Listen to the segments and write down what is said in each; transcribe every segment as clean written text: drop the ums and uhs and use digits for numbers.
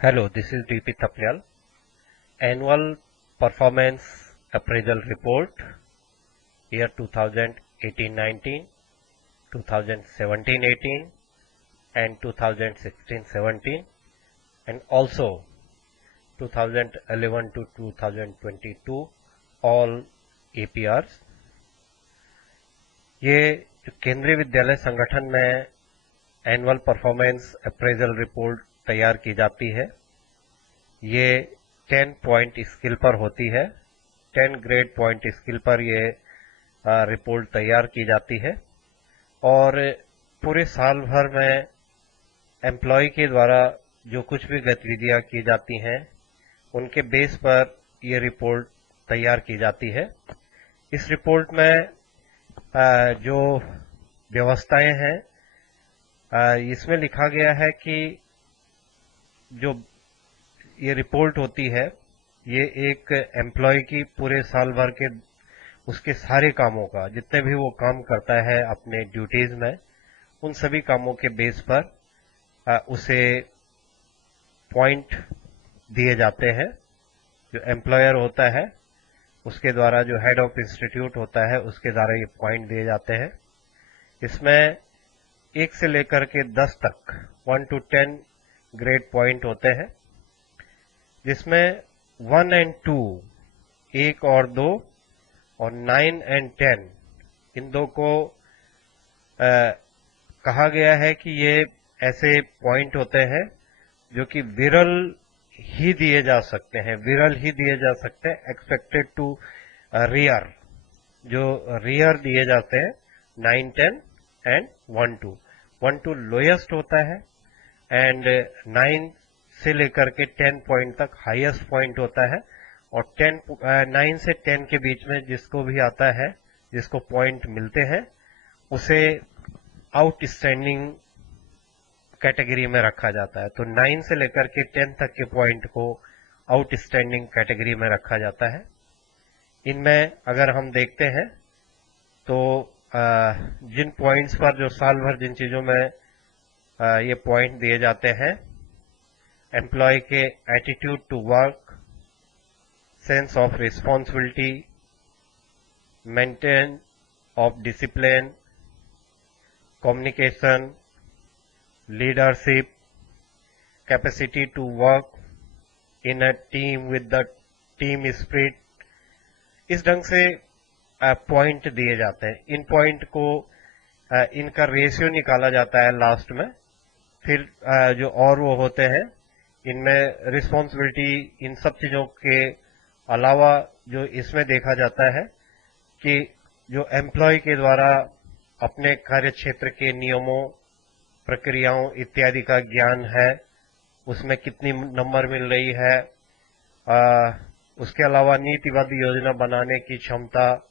Hello, this is DP Thaplyal. Annual Performance Appraisal Report, year 2018-19, 2017-18, and 2016-17, and also 2011 to 2022, all APRs. ये जो केंद्रीय विद्यालय संगठन में एनुअल परफॉर्मेंस अप्रेजल रिपोर्ट तैयार की जाती है, ये 10 पॉइंट स्किल पर होती है। 10 ग्रेड पॉइंट स्किल पर ये रिपोर्ट तैयार की जाती है और पूरे साल भर में एम्प्लॉय के द्वारा जो कुछ भी गतिविधियां की जाती हैं उनके बेस पर ये रिपोर्ट तैयार की जाती है। इस रिपोर्ट में जो व्यवस्थाएं हैं इसमें लिखा गया है कि जो ये रिपोर्ट होती है ये एक एम्प्लॉय की पूरे साल भर के उसके सारे कामों का, जितने भी वो काम करता है अपने ड्यूटीज में, उन सभी कामों के बेस पर उसे पॉइंट दिए जाते हैं। जो एम्प्लॉयर होता है उसके द्वारा, जो हेड ऑफ इंस्टीट्यूट होता है उसके द्वारा ये पॉइंट दिए जाते हैं। इसमें 1 से लेकर के 10 तक 1 to 10 ग्रेड पॉइंट होते हैं, जिसमें 1 and 2 1 और 2 और 9 and 10 इन दो को कहा गया है कि ये ऐसे पॉइंट होते हैं जो कि विरल ही दिए जा सकते हैं, एक्सपेक्टेड टू रियर, जो रियर दिए जाते हैं 9, 10 एंड 1, 2। 1 to लोएस्ट होता है एंड 9 से लेकर के 10 पॉइंट तक हाईएस्ट पॉइंट होता है, और 9 से 10 के बीच में जिसको भी आता है, जिसको पॉइंट मिलते हैं, उसे आउटस्टैंडिंग कैटेगरी में रखा जाता है। तो 9 से लेकर के 10 तक के पॉइंट को आउटस्टैंडिंग कैटेगरी में रखा जाता है। इनमें अगर हम देखते हैं तो जिन पॉइंट्स पर, जो साल भर जिन चीजों में ये पॉइंट दिए जाते हैं, एम्प्लॉय के attitude to work, sense of responsibility, maintain of discipline, communication, leadership, capacity to work in a team with the team spirit, इस ढंग से पॉइंट दिए जाते हैं। इन पॉइंट को इनका रेशियो निकाला जाता है लास्ट में। फिर जो और वो होते हैं, इनमें रिस्पॉन्सिबिलिटी, इन सब चीजों के अलावा जो इसमें देखा जाता है कि जो एम्प्लॉय के द्वारा अपने कार्य क्षेत्र के नियमों, प्रक्रियाओं इत्यादि का ज्ञान है, उसमें कितनी नंबर मिल रही है, उसके अलावा नीतिबद्ध योजना बनाने की क्षमता,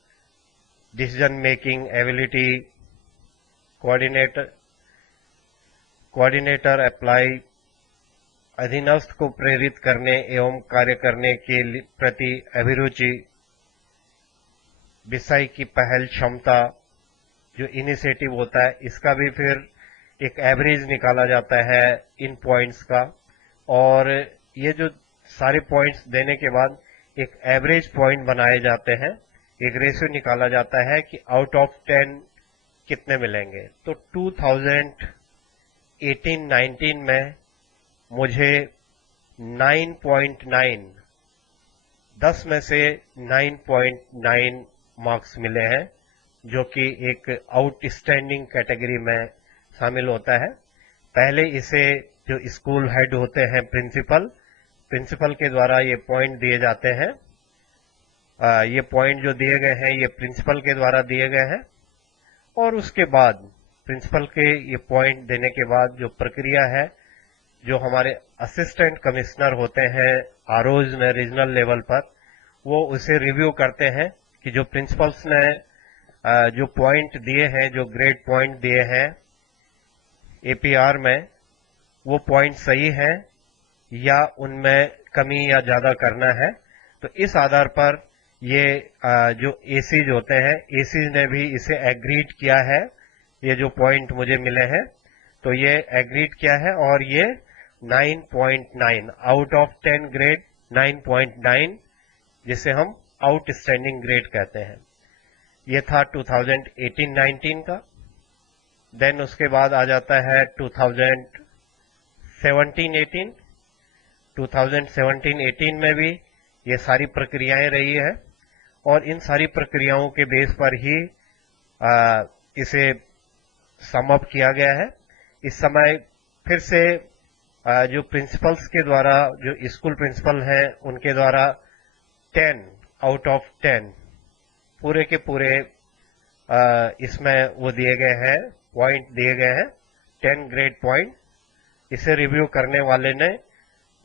decision making ability, coordinator apply, अधीनस्थ को प्रेरित करने एवं कार्य करने के प्रति अभिरुचि, विषय की पहल क्षमता, जो इनिशिएटिव होता है, इसका भी फिर एक एवरेज निकाला जाता है इन पॉइंट्स का। और ये जो सारे पॉइंट्स देने के बाद एक एवरेज पॉइंट बनाए जाते हैं, एक रेशियो निकाला जाता है कि आउट ऑफ 10 कितने मिलेंगे। तो 2018-19 में मुझे 9.9, 10 में से 9.9 मार्क्स मिले हैं, जो कि एक आउटस्टैंडिंग कैटेगरी में शामिल होता है। पहले इसे जो स्कूल हेड होते हैं, प्रिंसिपल के द्वारा ये पॉइंट दिए जाते हैं। ये पॉइंट जो दिए गए हैं ये प्रिंसिपल के द्वारा दिए गए हैं, और उसके बाद प्रिंसिपल के ये पॉइंट देने के बाद जो प्रक्रिया है, जो हमारे असिस्टेंट कमिश्नर होते हैं आरओज में रीजनल लेवल पर, वो उसे रिव्यू करते हैं कि जो प्रिंसिपल्स ने जो पॉइंट दिए हैं, जो ग्रेड पॉइंट दिए हैं एपीआर में, वो पॉइंट सही है या उनमें कमी या ज्यादा करना है। तो इस आधार पर ये जो एसीज होते हैं, एसीज ने भी इसे एग्रीड किया है। ये जो पॉइंट मुझे मिले हैं, तो ये एग्रीड किया है और ये 9.9, आउट ऑफ 10 ग्रेड 9.9, जिसे हम आउटस्टैंडिंग ग्रेड कहते हैं। ये था 2018-19 का। देन उसके बाद आ जाता है 2017-18। 2017-18 में भी ये सारी प्रक्रियाएं रही है और इन सारी प्रक्रियाओं के बेस पर ही इसे सम अप किया गया है। इस समय फिर से जो प्रिंसिपल्स के द्वारा, जो स्कूल प्रिंसिपल हैं, उनके द्वारा 10 आउट ऑफ 10 पूरे के पूरे इसमें वो दिए गए हैं, पॉइंट दिए गए हैं, 10 ग्रेड पॉइंट। इसे रिव्यू करने वाले ने,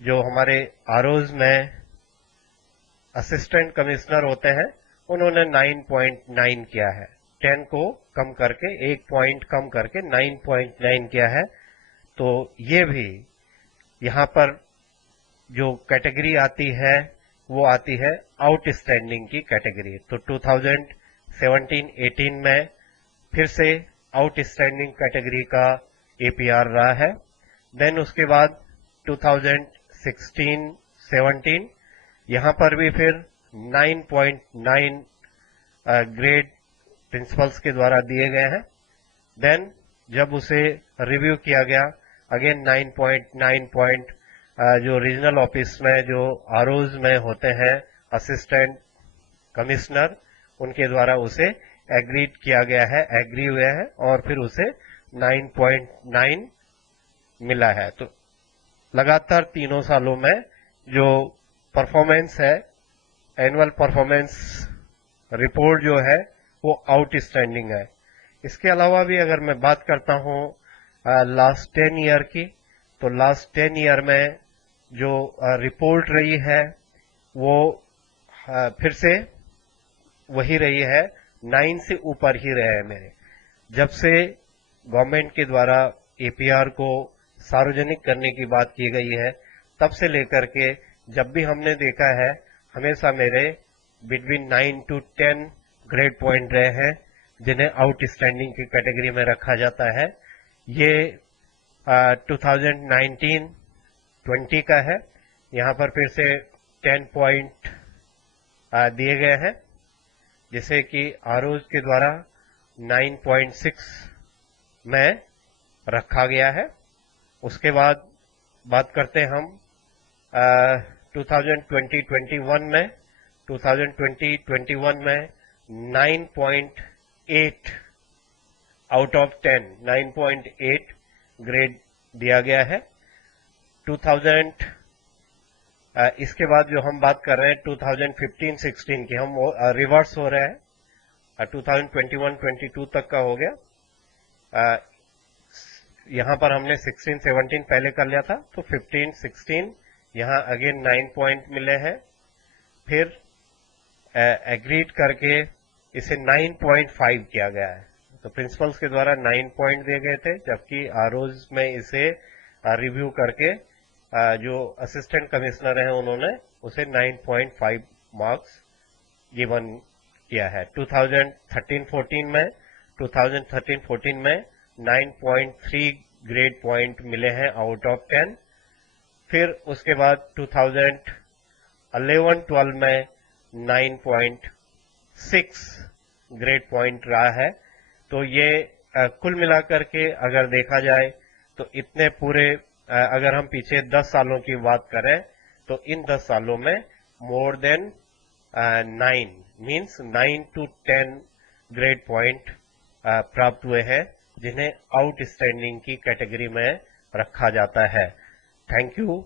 जो हमारे आरओज में असिस्टेंट कमिश्नर होते हैं, उन्होंने 9.9 किया है। 10 को कम करके, एक पॉइंट कम करके 9.9 किया है। तो ये भी यहाँ पर जो कैटेगरी आती है वो आती है आउटस्टैंडिंग की कैटेगरी। तो 2017-18 में फिर से आउटस्टैंडिंग कैटेगरी का एपीआर रहा है। देन उसके बाद 2016-17 यहाँ पर भी फिर 9.9 ग्रेड प्रिंसिपल्स के द्वारा दिए गए हैं। देन जब उसे रिव्यू किया गया, अगेन 9.9 पॉइंट जो रीजनल ऑफिस में जो आरओज में होते हैं असिस्टेंट कमिश्नर, उनके द्वारा उसे एग्रीड किया गया है, एग्री हुआ है और फिर उसे 9.9 मिला है। तो लगातार तीनों सालों में जो परफॉर्मेंस है, एनुअल परफॉर्मेंस रिपोर्ट जो है वो आउटस्टैंडिंग है। इसके अलावा भी अगर मैं बात करता हूं लास्ट 10 ईयर की, तो लास्ट 10 ईयर में जो रिपोर्ट रही है वो फिर से वही रही है, 9 से ऊपर ही रहे हैं मेरे। जब से गवर्नमेंट के द्वारा एपीआर को सार्वजनिक करने की बात की गई है, तब से लेकर के जब भी हमने देखा है, हमेशा मेरे बिटवीन 9 to 10 ग्रेड पॉइंट रहे हैं, जिन्हें आउटस्टैंडिंग की कैटेगरी में रखा जाता है। ये 2019-20 का है। यहाँ पर फिर से 10 पॉइंट दिए गए हैं, जिसे कि आरओज के द्वारा 9.6 में रखा गया है। उसके बाद बात करते हैं हम 2020-21 में। 2020-21 में 9.8 आउट ऑफ 10, 9.8 ग्रेड दिया गया है। 2000 इसके बाद जो हम बात कर रहे हैं 2015-16 की, हम रिवर्स हो रहे हैं, 2021-22 तक का हो गया। यहां पर हमने 16-17 पहले कर लिया था, तो 15-16 यहां अगेन 9 पॉइंट मिले हैं। फिर एग्रीड करके इसे 9.5 किया गया है। तो प्रिंसिपल्स के द्वारा 9 पॉइंट दिए गए थे, जबकि आरओज में इसे रिव्यू करके जो असिस्टेंट कमिश्नर हैं उन्होंने उसे 9.5 मार्क्स गिवन किया है। 2013-14 में 9.3 ग्रेड पॉइंट मिले हैं आउट ऑफ 10। फिर उसके बाद 2011-12 में 9.6 ग्रेड पॉइंट रहा है। तो ये कुल मिलाकर के अगर देखा जाए तो इतने पूरे, अगर हम पीछे 10 सालों की बात करें, तो इन 10 सालों में more than 9 means 9 to 10 grade point प्राप्त हुए हैं, जिन्हें आउटस्टैंडिंग की कैटेगरी में रखा जाता है। Thank you.